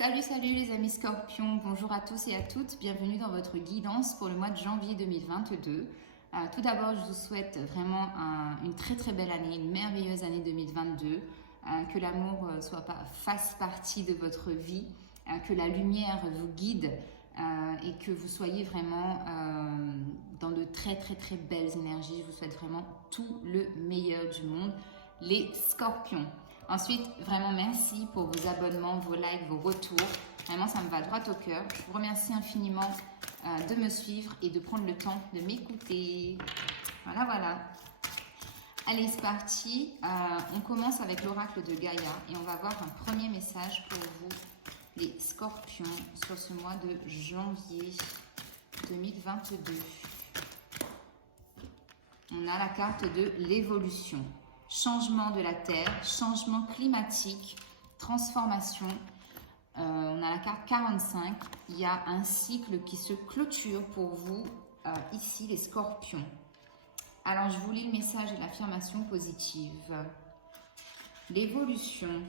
Salut, salut les amis scorpions, bonjour à tous et à toutes, bienvenue dans votre guidance pour le mois de janvier 2022. Tout d'abord, je vous souhaite vraiment une très très belle année, une merveilleuse année 2022, que l'amour fasse partie de votre vie, que la lumière vous guide et que vous soyez vraiment dans de très très très belles énergies. Je vous souhaite vraiment tout le meilleur du monde, les scorpions. Ensuite, vraiment merci pour vos abonnements, vos likes, vos retours. Vraiment, ça me va droit au cœur. Je vous remercie infiniment de me suivre et de prendre le temps de m'écouter. Voilà, voilà. Allez, c'est parti. On commence avec l'oracle de Gaïa et on va voir un premier message pour vous, les scorpions, sur ce mois de janvier 2022. On a la carte de l'évolution. Changement de la Terre, changement climatique, transformation. On a la carte 45. Il y a un cycle qui se clôture pour vous, ici les scorpions. Alors, je vous lis le message et l'affirmation positive. L'évolution.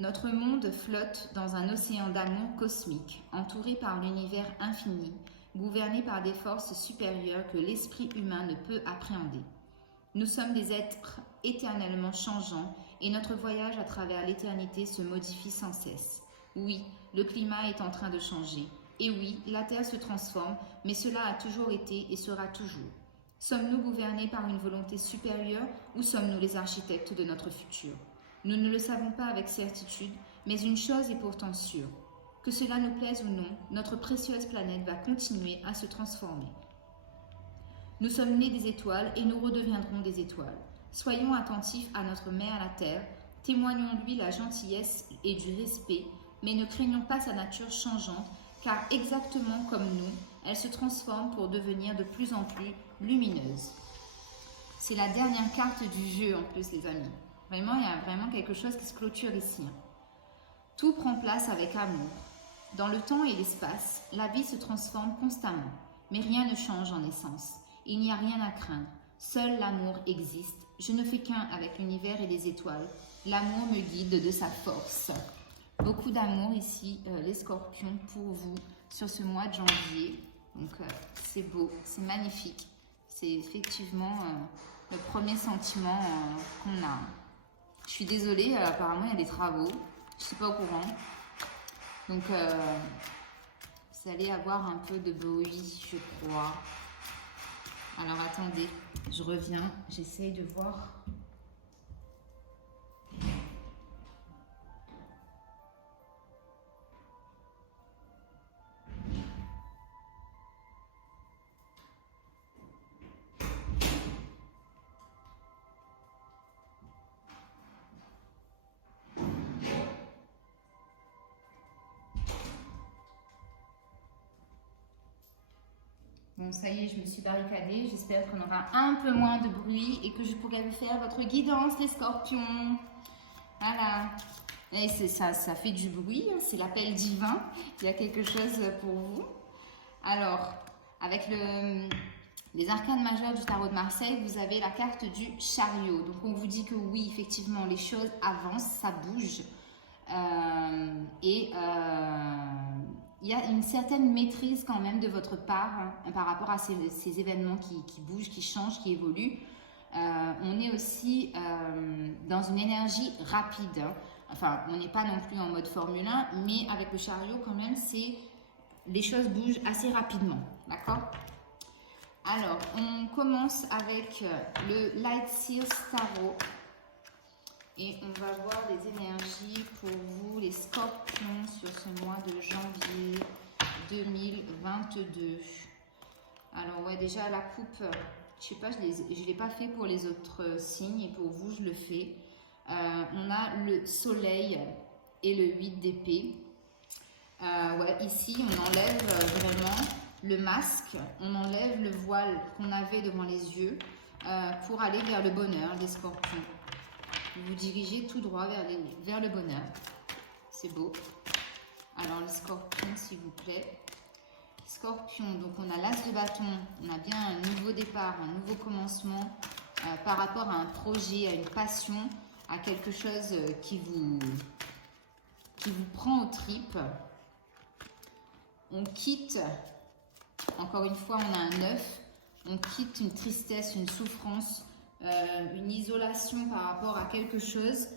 Notre monde flotte dans un océan d'amour cosmique, entouré par l'univers infini, gouverné par des forces supérieures que l'esprit humain ne peut appréhender. Nous sommes des êtres éternellement changeants et notre voyage à travers l'éternité se modifie sans cesse. Oui, le climat est en train de changer. Et oui, la Terre se transforme, mais cela a toujours été et sera toujours. Sommes-nous gouvernés par une volonté supérieure ou sommes-nous les architectes de notre futur? Nous ne le savons pas avec certitude, mais une chose est pourtant sûre. Que cela nous plaise ou non, notre précieuse planète va continuer à se transformer. Nous sommes nés des étoiles et nous redeviendrons des étoiles. Soyons attentifs à notre mère la Terre, témoignons-lui la gentillesse et du respect, mais ne craignons pas sa nature changeante, car exactement comme nous, elle se transforme pour devenir de plus en plus lumineuse. C'est la dernière carte du jeu en plus, les amis. Vraiment, il y a vraiment quelque chose qui se clôture ici. Tout prend place avec amour. Dans le temps et l'espace, la vie se transforme constamment, mais rien ne change en essence. Il n'y a rien à craindre. Seul l'amour existe. Je ne fais qu'un avec l'univers et les étoiles. L'amour me guide de sa force. Beaucoup d'amour ici, les scorpions, pour vous sur ce mois de janvier. Donc, c'est beau, c'est magnifique. C'est effectivement le premier sentiment qu'on a. Je suis désolée, apparemment, il y a des travaux. Je ne suis pas au courant. Donc, vous allez avoir un peu de bruit, je crois. Alors attendez, je reviens, j'essaye de voir. Bon, ça y est, je me suis barricadée. J'espère qu'on aura un peu moins de bruit et que je pourrai vous faire votre guidance, les scorpions. Voilà. Et ça fait du bruit, c'est l'appel divin. Il y a quelque chose pour vous. Alors, avec les arcanes majeures du tarot de Marseille, vous avez la carte du chariot. Donc, on vous dit que oui, effectivement, les choses avancent, ça bouge. Il y a une certaine maîtrise quand même de votre part par rapport à ces événements qui bougent, qui changent, qui évoluent. On est aussi dans une énergie rapide. Enfin, on n'est pas non plus en mode Formule 1, mais avec le chariot quand même, les choses bougent assez rapidement. D'accord? Alors, on commence avec le Light Seals Tarot. Et on va voir les énergies pour vous, les scorpions, sur ce mois de janvier 2022. Alors, ouais, déjà la coupe, je sais pas, je ne l'ai pas fait pour les autres signes et pour vous, je le fais. On a le soleil et le 8 d'épée. Ouais, ici, on enlève vraiment le masque, on enlève le voile qu'on avait devant les yeux pour aller vers le bonheur des scorpions. Vous vous dirigez tout droit vers le bonheur. C'est beau. Alors, les scorpions, s'il vous plaît. Scorpion, donc on a l'as de bâton. On a bien un nouveau départ, un nouveau commencement par rapport à un projet, à une passion, à quelque chose qui qui vous prend aux tripes. On quitte, encore une fois, on a un 9, on quitte une tristesse, une souffrance, une isolation par rapport à quelque chose,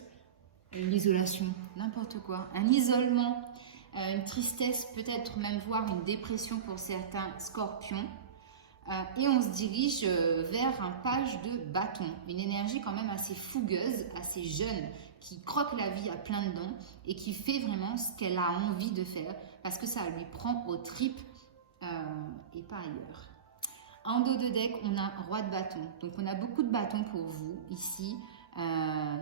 une isolation, n'importe quoi, un isolement, une tristesse, peut-être même voire une dépression pour certains scorpions. Et on se dirige vers un page de bâton, une énergie quand même assez fougueuse, assez jeune, qui croque la vie à plein dents et qui fait vraiment ce qu'elle a envie de faire parce que ça lui prend aux tripes et pas ailleurs. En dos de deck, on a roi de bâton. Donc on a beaucoup de bâtons pour vous ici.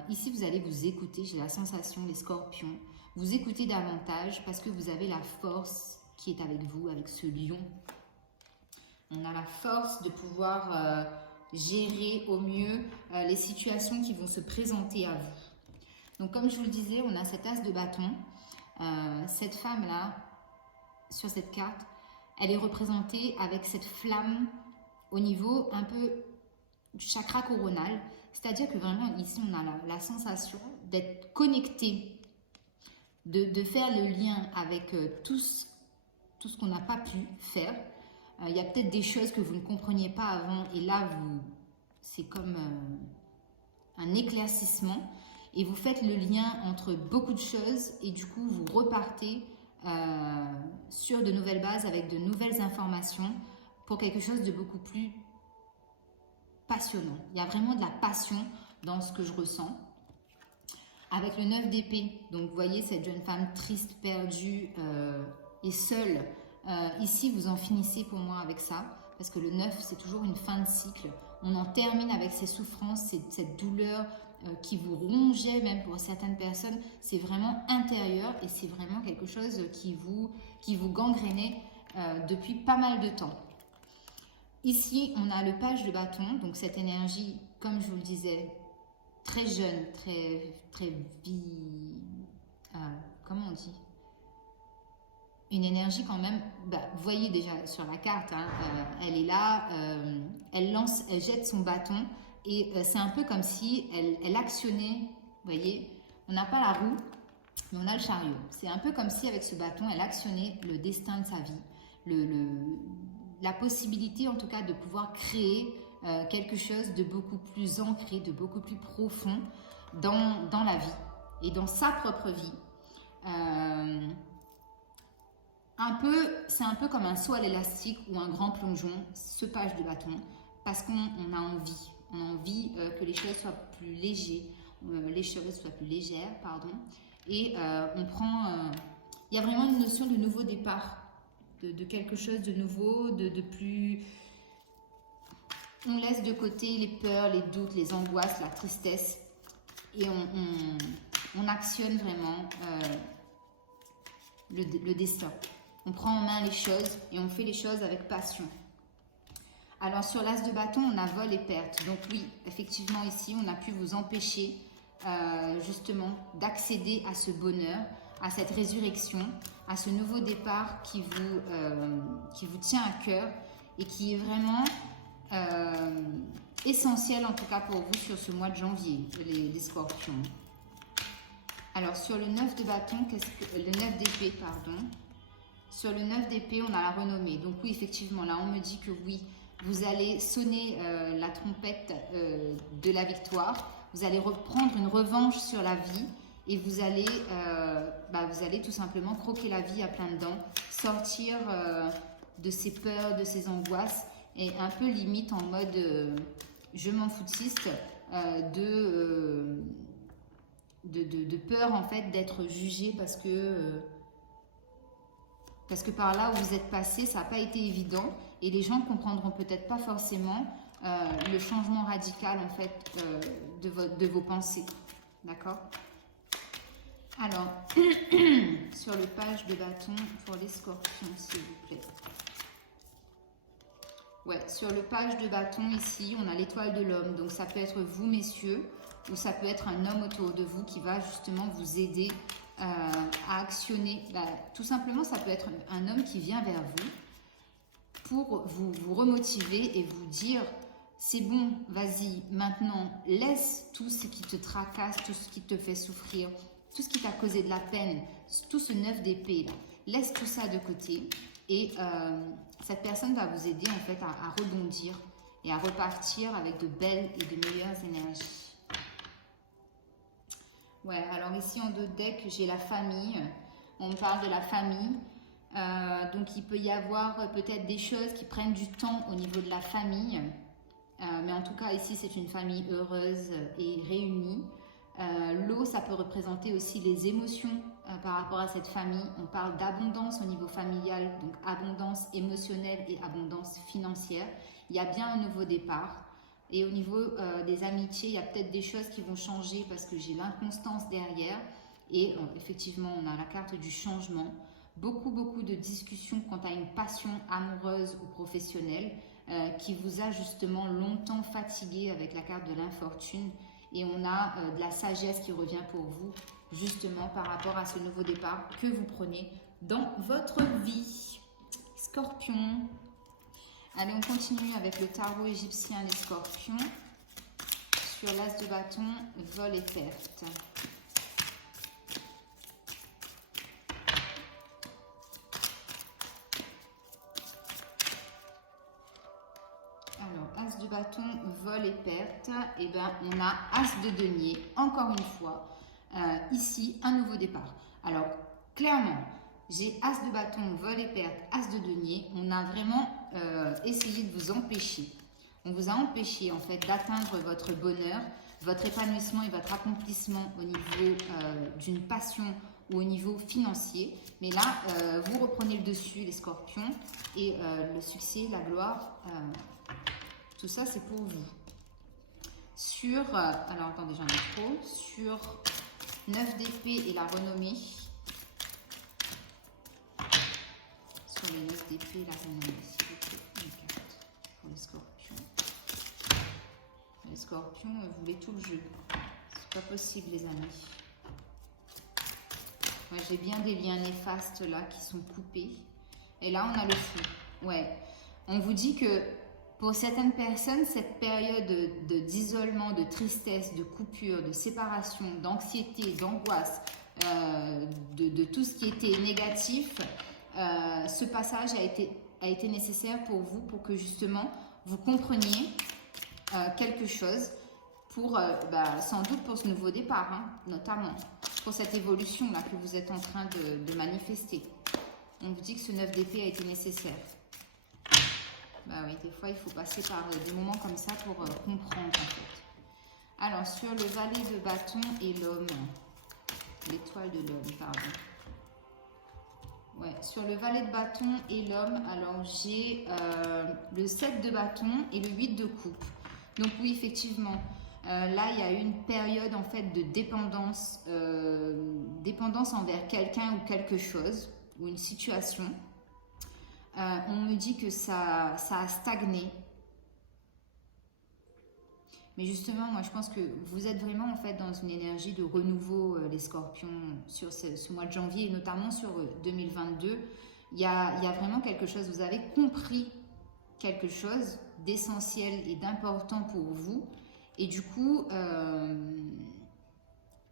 Ici, vous allez vous écouter, j'ai la sensation, les scorpions. Vous écoutez davantage parce que vous avez la force qui est avec vous, avec ce lion. On a la force de pouvoir gérer au mieux les situations qui vont se présenter à vous. Donc comme je vous le disais, on a cet as de bâton. Cette femme-là, sur cette carte, elle est représentée avec cette flamme au niveau un peu du chakra coronal. C'est-à-dire que vraiment ici, on a la sensation d'être connecté, de faire le lien avec tout ce qu'on n'a pas pu faire. Il y a peut-être des choses que vous ne compreniez pas avant et là, c'est comme un éclaircissement et vous faites le lien entre beaucoup de choses et du coup, vous repartez sur de nouvelles bases avec de nouvelles informations pour quelque chose de beaucoup plus passionnant. Il y a vraiment de la passion dans ce que je ressens. Avec le 9 d'épée, donc vous voyez cette jeune femme triste, perdue et seule. Ici, vous en finissez pour moi avec ça, parce que le 9, c'est toujours une fin de cycle. On en termine avec ces souffrances, cette douleur qui vous rongeait, même pour certaines personnes. C'est vraiment intérieur et c'est vraiment quelque chose qui vous gangrénait depuis pas mal de temps. Ici, on a le page de bâton, donc cette énergie, comme je vous le disais, très jeune, très comment on dit? Une énergie quand même, vous voyez déjà sur la carte, hein, elle est là, elle jette son bâton et c'est un peu comme si elle actionnait, vous voyez, on n'a pas la roue, mais on a le chariot. C'est un peu comme si avec ce bâton, elle actionnait le destin de sa vie, la possibilité en tout cas de pouvoir créer quelque chose de beaucoup plus ancré, de beaucoup plus profond dans la vie et dans sa propre vie. C'est un peu comme un saut à l'élastique ou un grand plongeon, ce page de bâton, parce qu'on a envie. On a envie que les choses soient plus légères, et on prend... il y a vraiment une notion de nouveau départ, de quelque chose de nouveau, de plus... On laisse de côté les peurs, les doutes, les angoisses, la tristesse, et on actionne vraiment le destin. On prend en main les choses et on fait les choses avec passion. Alors sur l'as de bâton, on a vol et perte. Donc oui, effectivement ici, on a pu vous empêcher justement d'accéder à ce bonheur, à cette résurrection, à ce nouveau départ qui vous tient à cœur et qui est vraiment essentiel en tout cas pour vous sur ce mois de janvier, les scorpions. Alors sur le 9 de bâton, le 9 d'épée, pardon. Sur le 9 d'épée, on a la renommée. Donc oui, effectivement, là, on me dit que oui, vous allez sonner la trompette de la victoire. Vous allez reprendre une revanche sur la vie et vous allez tout simplement croquer la vie à plein dents, sortir de ses peurs, de ses angoisses et un peu limite en mode je m'en foutiste de peur en fait d'être jugé parce que par là où vous êtes passé, ça n'a pas été évident et les gens ne comprendront peut-être pas forcément le changement radical en fait de vos pensées. D'accord? Alors, sur le page de bâton pour les scorpions, s'il vous plaît. Ouais, sur le page de bâton ici, on a l'étoile de l'homme. Donc ça peut être vous, messieurs, ou ça peut être un homme autour de vous qui va justement vous aider à actionner. Tout simplement, ça peut être un homme qui vient vers vous pour vous remotiver et vous dire c'est bon, vas-y, maintenant, laisse tout ce qui te tracasse, tout ce qui te fait souffrir, tout ce qui t'a causé de la peine, tout ce 9 d'épée là, laisse tout ça de côté et cette personne va vous aider en fait à rebondir et à repartir avec de belles et de meilleures énergies. Ouais, alors ici en dos de deck, j'ai la famille. On me parle de la famille. Donc il peut y avoir peut-être des choses qui prennent du temps au niveau de la famille. Mais en tout cas, ici, c'est une famille heureuse et réunie. L'eau, ça peut représenter aussi les émotions par rapport à cette famille. On parle d'abondance au niveau familial, donc abondance émotionnelle et abondance financière. Il y a bien un nouveau départ. Et au niveau des amitiés, il y a peut-être des choses qui vont changer parce que j'ai l'inconstance derrière. Et effectivement, on a la carte du changement. Beaucoup de discussions quant à une passion amoureuse ou professionnelle qui vous a justement longtemps fatigué avec la carte de l'infortune. Et on a de la sagesse qui revient pour vous, justement par rapport à ce nouveau départ que vous prenez dans votre vie. Scorpion. Allez, on continue avec le tarot égyptien, les scorpions. Sur l'as de bâton, vol et perte. Alors, as de bâton, vol et perte. Et bien, on a as de denier, encore une fois. Ici, un nouveau départ. Alors, clairement, j'ai as de bâton, vol et perte, as de denier. On a vraiment essayé de vous empêcher. On vous a empêché, en fait, d'atteindre votre bonheur, votre épanouissement et votre accomplissement au niveau d'une passion ou au niveau financier. Mais là, vous reprenez le dessus, les scorpions, et le succès, la gloire, tout ça, c'est pour vous. Sur, alors attendez, j'en ai trop, sur 9 d'épée et la renommée. Sur les 9 d'épée et la renommée, s'il vous plaît, une carte pour les scorpions. Les scorpions, vous voulez tout le jeu. C'est pas possible, les amis. Ouais, j'ai bien des liens néfastes là qui sont coupés. Et là, on a le fou. Ouais. On vous dit que pour certaines personnes, cette période d'isolement, de tristesse, de coupure, de séparation, d'anxiété, d'angoisse, de tout ce qui était négatif, ce passage a été nécessaire pour vous, pour que justement vous compreniez quelque chose, pour, sans doute pour ce nouveau départ, hein, notamment, pour cette évolution-là que vous êtes en train de manifester. On vous dit que ce 9 d'épée a été nécessaire. Bah oui, des fois, il faut passer par des moments comme ça pour comprendre, en fait. Alors, sur le valet de bâton et l'homme, l'étoile de l'homme, pardon. Ouais, sur le valet de bâton et l'homme, alors j'ai le 7 de bâton et le 8 de coupe. Donc oui, effectivement, là, il y a une période, en fait, de dépendance, dépendance envers quelqu'un ou quelque chose, ou une situation. On me dit que ça a stagné. Mais justement, moi, je pense que vous êtes vraiment, en fait, dans une énergie de renouveau, les scorpions, sur ce mois de janvier, et notamment sur 2022. Il y a vraiment quelque chose, vous avez compris quelque chose d'essentiel et d'important pour vous. Et du coup,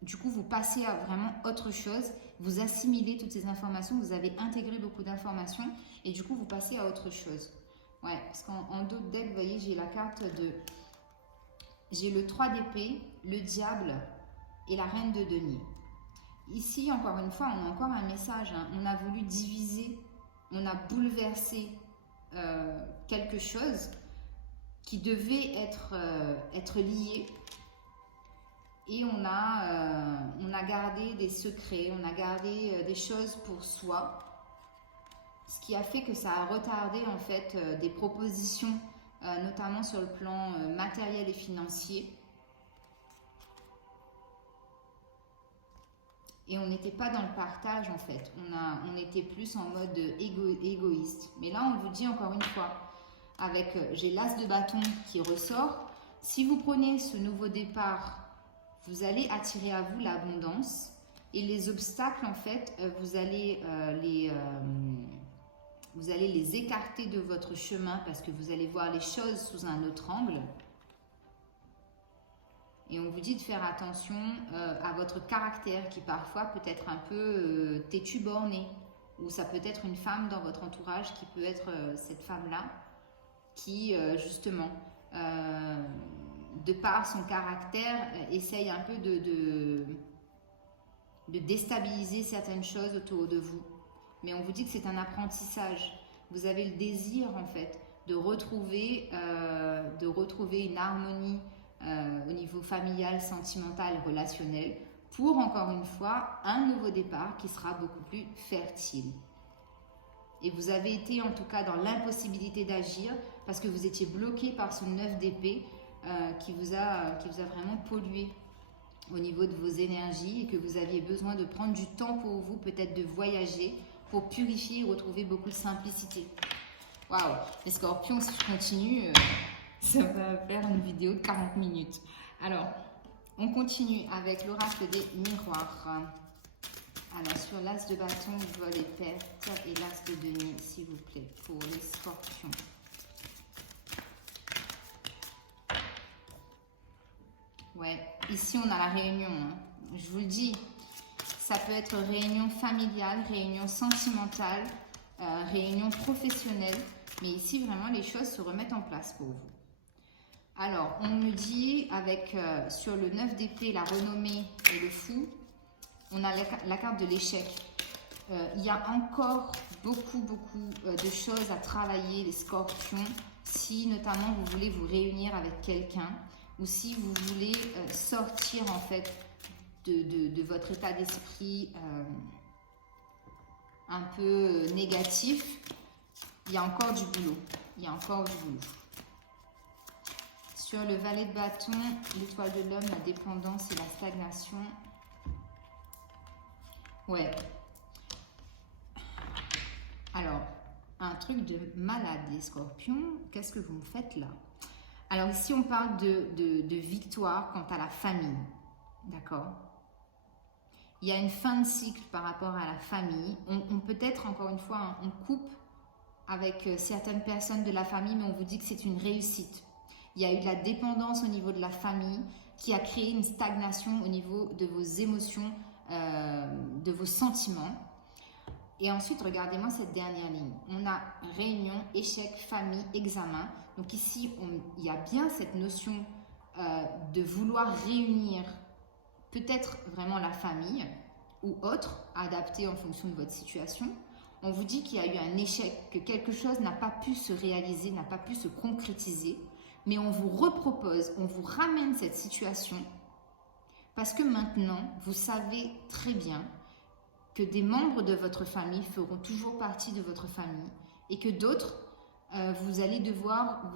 vous passez à vraiment autre chose. Vous assimilez toutes ces informations, vous avez intégré beaucoup d'informations et du coup, vous passez à autre chose. Ouais, parce qu'en dos de deck, vous voyez, j'ai la carte de... J'ai le 3 d'épée, le diable et la reine de denier. Ici, encore une fois, on a encore un message. Hein. On a voulu diviser, on a bouleversé quelque chose qui devait être lié. Et on a gardé des secrets, on a gardé des choses pour soi. Ce qui a fait que ça a retardé en fait des propositions, notamment sur le plan matériel et financier. Et on n'était pas dans le partage en fait, on était plus en mode égoïste. Mais là on vous dit encore une fois, avec j'ai l'as de bâton qui ressort, si vous prenez ce nouveau départ, vous allez attirer à vous l'abondance et les obstacles, en fait, vous allez les écarter de votre chemin parce que vous allez voir les choses sous un autre angle. Et on vous dit de faire attention à votre caractère qui parfois peut être un peu têtu borné. Ou ça peut être une femme dans votre entourage qui peut être cette femme-là qui justement, de par son caractère, essaye un peu de déstabiliser certaines choses autour de vous. Mais on vous dit que c'est un apprentissage. Vous avez le désir en fait de retrouver une harmonie au niveau familial, sentimental, relationnel, pour encore une fois un nouveau départ qui sera beaucoup plus fertile. Et vous avez été en tout cas dans l'impossibilité d'agir parce que vous étiez bloqué par ce 9 d'épée qui vous a vraiment pollué au niveau de vos énergies et que vous aviez besoin de prendre du temps pour vous, peut-être de voyager pour purifier et retrouver beaucoup de simplicité. Waouh, les scorpions, si je continue, ça va faire une vidéo de 40 minutes. Alors, on continue avec l'oracle des miroirs. Alors, sur l'as de bâton, vol et perte, et l'as de denier, s'il vous plaît, pour les scorpions. Ouais, ici, on a la réunion. Hein. Je vous le dis, ça peut être réunion familiale, réunion sentimentale, réunion professionnelle. Mais ici, vraiment, les choses se remettent en place pour vous. Alors, on me dit, avec sur le 9 d'épée, la renommée et le fou, on a la carte de l'échec. Il y a encore beaucoup de choses à travailler, les scorpions, si notamment vous voulez vous réunir avec quelqu'un ou si vous voulez sortir en fait de votre état d'esprit un peu négatif. Il y a encore du boulot. Il y a encore du boulot. Sur le valet de bâton, l'étoile de l'homme, la dépendance et la stagnation. Ouais. Alors, un truc de malade, les scorpions. Qu'est-ce que vous me faites là? Alors ici, on parle de victoire quant à la famille. D'accord? Il y a une fin de cycle par rapport à la famille. On peut être, encore une fois, hein, on coupe avec certaines personnes de la famille, mais on vous dit que c'est une réussite. Il y a eu de la dépendance au niveau de la famille qui a créé une stagnation au niveau de vos émotions, de vos sentiments. Et ensuite, regardez-moi cette dernière ligne. On a réunion, échec, famille, examen. Donc ici, il y a bien cette notion de vouloir réunir peut-être vraiment la famille ou autre, adapté en fonction de votre situation. On vous dit qu'il y a eu un échec, que quelque chose n'a pas pu se réaliser, n'a pas pu se concrétiser. Mais on vous repropose, on vous ramène cette situation parce que maintenant, vous savez très bien que des membres de votre famille feront toujours partie de votre famille et que d'autres, vous allez devoir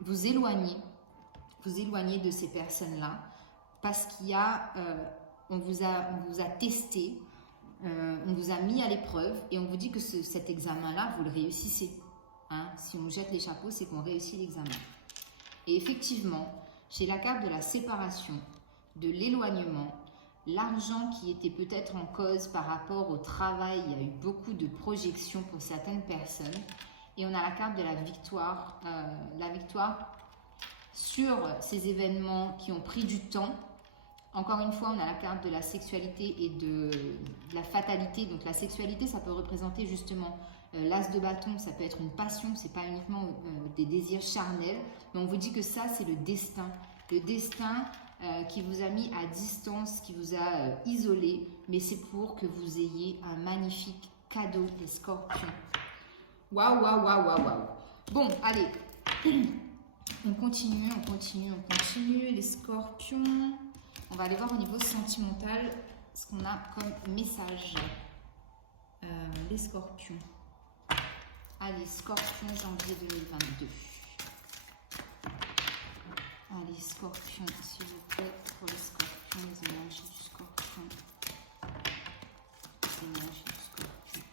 vous éloigner de ces personnes-là parce qu'il y a, on vous a testé, on vous a mis à l'épreuve et on vous dit que cet examen-là, vous le réussissez. Hein, si on jette les chapeaux, c'est qu'on réussit l'examen. Et effectivement, j'ai la carte de la séparation, de l'éloignement, l'argent qui était peut-être en cause par rapport au travail. Il y a eu beaucoup de projections pour certaines personnes. Et on a la carte de la victoire sur ces événements qui ont pris du temps. Encore une fois, on a la carte de la sexualité et de la fatalité. Donc la sexualité, ça peut représenter justement l'as de bâton, ça peut être une passion, c'est pas uniquement des désirs charnels, mais on vous dit que ça, c'est le destin. Le destin qui vous a mis à distance, qui vous a isolé, mais c'est pour que vous ayez un magnifique cadeau, les scorpions. Waouh, waouh, waouh, waouh, waouh. Bon, allez, on continue, les scorpions. On va aller voir au niveau sentimental ce qu'on a comme message. Les scorpions. Allez, scorpion, janvier 2022. Allez, scorpion, s'il vous plaît, pour les scorpions, les énergies du scorpion. Les énergies du scorpion.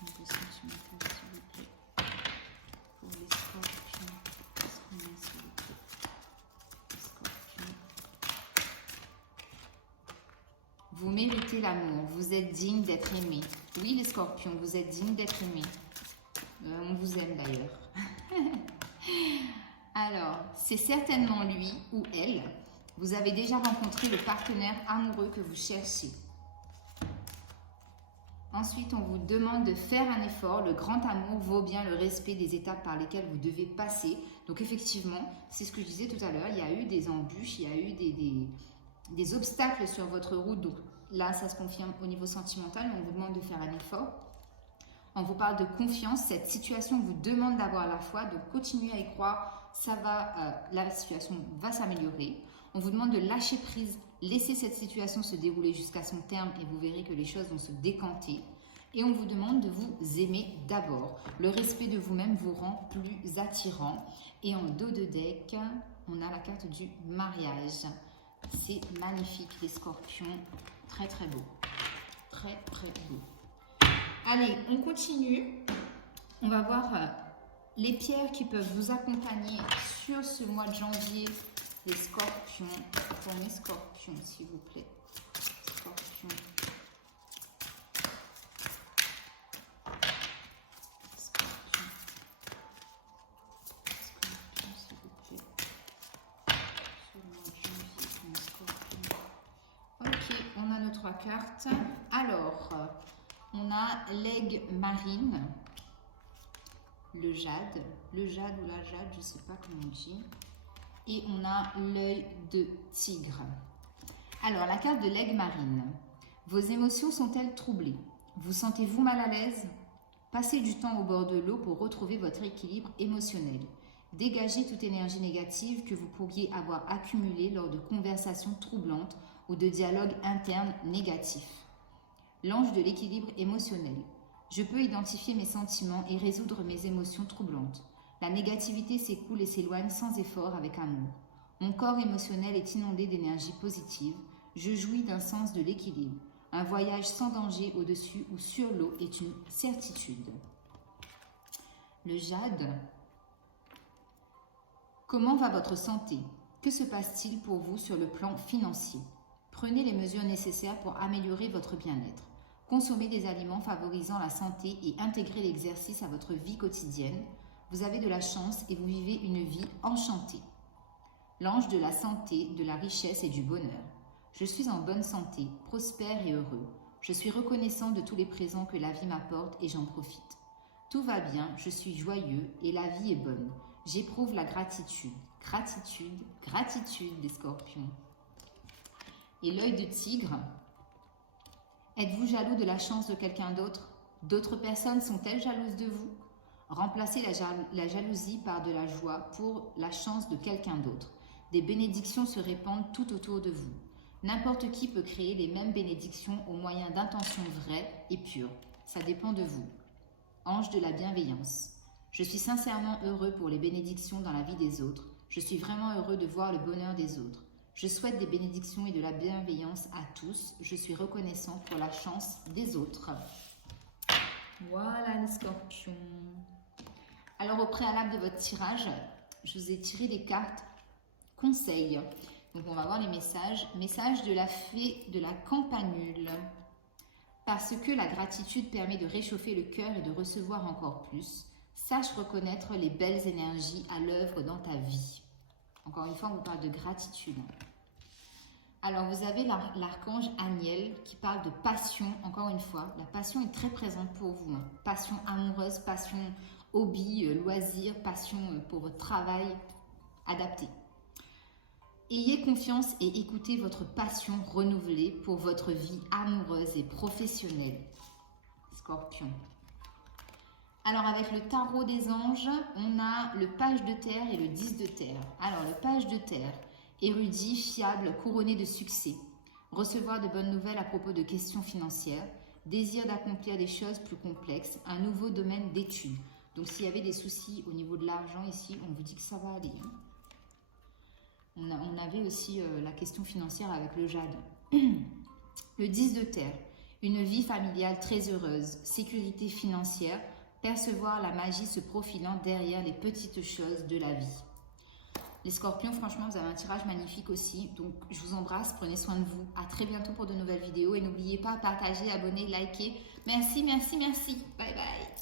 Niveau sentimental, s'il vous plaît. Pour les scorpions, qu'est-ce qu'on a, s'il vous plaît? Les scorpions. Vous méritez l'amour, vous êtes digne d'être aimé. Oui, les scorpions, vous êtes digne d'être aimé. On vous aime d'ailleurs. Alors, c'est certainement lui ou elle. Vous avez déjà rencontré le partenaire amoureux que vous cherchez. Ensuite, on vous demande de faire un effort. Le grand amour vaut bien le respect des étapes par lesquelles vous devez passer. Donc effectivement, c'est ce que je disais tout à l'heure, il y a eu des embûches, il y a eu des obstacles sur votre route. Donc là, ça se confirme au niveau sentimental, on vous demande de faire un effort. On vous parle de confiance, cette situation vous demande d'avoir la foi, donc continuez à y croire, la situation va s'améliorer. On vous demande de lâcher prise, laisser cette situation se dérouler jusqu'à son terme et vous verrez que les choses vont se décanter. Et on vous demande de vous aimer d'abord. Le respect de vous-même vous rend plus attirant. Et en dos de deck, on a la carte du mariage. C'est magnifique les scorpions, très très beau, très très beau. Allez, on continue. On va voir les pierres qui peuvent vous accompagner sur ce mois de janvier. Les scorpions, pour mes scorpions, s'il vous plaît. Scorpions. Scorpions. Scorpions, s'il vous plaît. Sur le mois de janvier, pour mes scorpions. Ok, on a nos 3 cartes. Alors, on a l'aigle marine, le jade ou la jade, je ne sais pas comment on dit. Et on a l'œil de tigre. Alors, la carte de l'aigle marine. Vos émotions sont-elles troublées? Vous sentez-vous mal à l'aise? Passez du temps au bord de l'eau pour retrouver votre équilibre émotionnel. Dégagez toute énergie négative que vous pourriez avoir accumulée lors de conversations troublantes ou de dialogues internes négatifs. L'ange de l'équilibre émotionnel. Je peux identifier mes sentiments et résoudre mes émotions troublantes. La négativité s'écoule et s'éloigne sans effort avec amour. Mon corps émotionnel est inondé d'énergie positive. Je jouis d'un sens de l'équilibre. Un voyage sans danger au-dessus ou sur l'eau est une certitude. Le jade. Comment va votre santé? Que se passe-t-il pour vous sur le plan financier? Prenez les mesures nécessaires pour améliorer votre bien-être. Consommez des aliments favorisant la santé et intégrez l'exercice à votre vie quotidienne. Vous avez de la chance et vous vivez une vie enchantée. L'ange de la santé, de la richesse et du bonheur. Je suis en bonne santé, prospère et heureux. Je suis reconnaissant de tous les présents que la vie m'apporte et j'en profite. Tout va bien, je suis joyeux et la vie est bonne. J'éprouve la gratitude. Gratitude, gratitude des scorpions. Et l'œil de tigre. Êtes-vous jaloux de la chance de quelqu'un d'autre? D'autres personnes sont-elles jalouses de vous? Remplacez la jalousie par de la joie pour la chance de quelqu'un d'autre. Des bénédictions se répandent tout autour de vous. N'importe qui peut créer les mêmes bénédictions au moyen d'intentions vraies et pures. Ça dépend de vous. Ange de la bienveillance. Je suis sincèrement heureux pour les bénédictions dans la vie des autres. Je suis vraiment heureux de voir le bonheur des autres. Je souhaite des bénédictions et de la bienveillance à tous. Je suis reconnaissant pour la chance des autres. Voilà les scorpions. Alors au préalable de votre tirage, je vous ai tiré des cartes conseils. Donc on va voir les messages. Message de la fée de la campanule. Parce que la gratitude permet de réchauffer le cœur et de recevoir encore plus, sache reconnaître les belles énergies à l'œuvre dans ta vie. Encore une fois, on vous parle de gratitude. Alors, vous avez l'archange Aniel qui parle de passion. Encore une fois, la passion est très présente pour vous. Passion amoureuse, passion hobby, loisir, passion pour votre travail adapté. Ayez confiance et écoutez votre passion renouvelée pour votre vie amoureuse et professionnelle. Scorpion. Alors, avec le tarot des anges, on a le page de terre et le 10 de terre. Alors, le page de terre, érudit, fiable, couronné de succès. Recevoir de bonnes nouvelles à propos de questions financières. Désir d'accomplir des choses plus complexes. Un nouveau domaine d'études. Donc, s'il y avait des soucis au niveau de l'argent ici, on vous dit que ça va aller. On avait aussi la question financière avec le jade. Le 10 de terre. Une vie familiale très heureuse. Sécurité financière. Percevoir la magie se profilant derrière les petites choses de la vie. Les scorpions, franchement, vous avez un tirage magnifique aussi. Donc, je vous embrasse. Prenez soin de vous. À très bientôt pour de nouvelles vidéos. Et n'oubliez pas, partager, abonner, liker. Merci, merci, merci. Bye, bye.